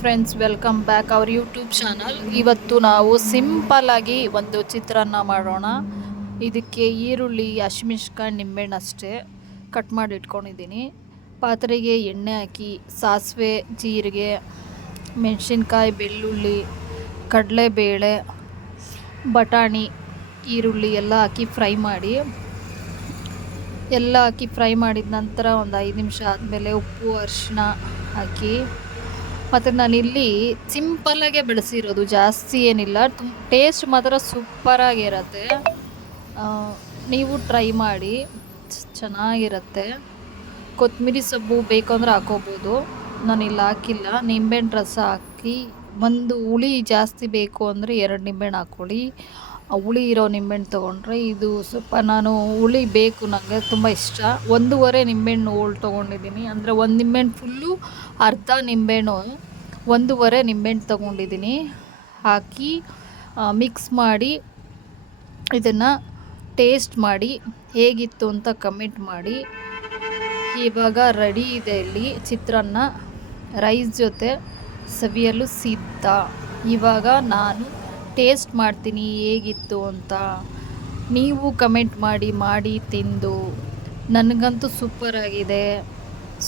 Friends, welcome back our YouTube channel. ಇವತ್ತು ನಾವು simple ಆಗಿ ಒಂದು ಚಿತ್ರಾನ್ನ ಮಾಡೋಣ. ಇದಕ್ಕೆ ಈರುಳ್ಳಿ, ಹಸಿಮೆಣ್ಸಿನ್ಕಾಯಿ, ನಿಂಬೆಹಣ್ಣು ಅಷ್ಟೇ ಕಟ್ ಮಾಡಿ ಇಟ್ಕೊಂಡಿದ್ದೀನಿ. ಪಾತ್ರೆಗೆ ಎಣ್ಣೆ ಹಾಕಿ ಸಾಸಿವೆ, ಜೀರಿಗೆ, ಮೆಣಸಿನ್ಕಾಯಿ, ಬೆಳ್ಳುಳ್ಳಿ, ಕಡಲೆಬೇಳೆ, ಬಟಾಣಿ, ಈರುಳ್ಳಿ ಎಲ್ಲ ಹಾಕಿ ಫ್ರೈ ಮಾಡಿದ ನಂತರ ಒಂದು 5 ನಿಮಿಷ ಆದಮೇಲೆ ಉಪ್ಪು, ಅರಿಶಿನ ಹಾಕಿ, ಮತ್ತು ನಾನಿಲ್ಲಿ ಸಿಂಪಲ್ಲಾಗೆ ಬೆಳೆಸಿರೋದು, ಜಾಸ್ತಿ ಏನಿಲ್ಲ. ಟೇಸ್ಟ್ ಮಾತ್ರ ಸೂಪರಾಗಿರುತ್ತೆ. ನೀವು ಟ್ರೈ ಮಾಡಿ, ಚೆನ್ನಾಗಿರುತ್ತೆ. ಕೊತ್ತಂಬರಿ ಸೊಪ್ಪು ಬೇಕು ಅಂದರೆ ಹಾಕೋಬೋದು, ನಾನಿಲ್ಲಿ ಹಾಕಿಲ್ಲ. ನಿಂಬೆಹಣ್ಣು ರಸ ಹಾಕಿ, ಒಂದು ಹುಳಿ ಜಾಸ್ತಿ ಬೇಕು ಅಂದರೆ 2 ನಿಂಬೆಹಣ್ಣು ಹಾಕ್ಕೊಳ್ಳಿ. ಹುಳಿ ಇರೋ ನಿಂಬೆಹಣ್ಣು ತೊಗೊಂಡ್ರೆ, ಇದು ಸ್ವಲ್ಪ ನಾನು ಹುಳಿ ಬೇಕು, ನನಗೆ ತುಂಬ ಇಷ್ಟ. 1.5 ನಿಂಬೆಹಣ್ಣು ಹೋಳು ತೊಗೊಂಡಿದ್ದೀನಿ, ಅಂದರೆ 1 ನಿಂಬೆಹಣ್ಣು ಫುಲ್ಲು, ಅರ್ಧ ನಿಂಬೆಹಣ್ಣು, 1.5 ನಿಂಬೆಹಣ್ಣು ತೊಗೊಂಡಿದ್ದೀನಿ. ಹಾಕಿ ಮಿಕ್ಸ್ ಮಾಡಿ ಇದನ್ನು ಟೇಸ್ಟ್ ಮಾಡಿ ಹೇಗಿತ್ತು ಅಂತ ಕಮೆಂಟ್ ಮಾಡಿ. ಇವಾಗ ರೆಡಿ ಇದೆ ಇಲ್ಲಿ ಚಿತ್ರಾನ್ನ, ರೈಸ್ ಜೊತೆ ಸವಿಯಲು ಸಿದ್ಧ. ಇವಾಗ ನಾನು ಟೇಸ್ಟ್ ಮಾಡ್ತೀನಿ ಹೇಗಿತ್ತು ಅಂತ. ನೀವು ಕಮೆಂಟ್ ಮಾಡಿ ತಿಂದು. ನನಗಂತೂ ಸೂಪರ್ ಆಗಿದೆ.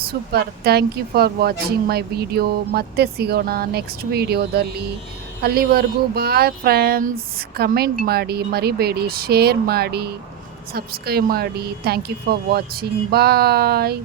Super. Thank you for watching my video. ಮತ್ತೆ ಸಿಗೋಣ ನೆಕ್ಸ್ಟ್ ವಿಡಿಯೋದಲ್ಲಿ. ಅಲ್ಲಿವರೆಗೂ ಬಾಯ್ ಫ್ರೆಂಡ್ಸ್. ಕಮೆಂಟ್ ಮಾಡಿ ಮರಿಬೇಡಿ, ಶೇರ್ ಮಾಡಿ, ಸಬ್ಸ್ಕ್ರೈಬ್ ಮಾಡಿ. Thank you for watching. Bye.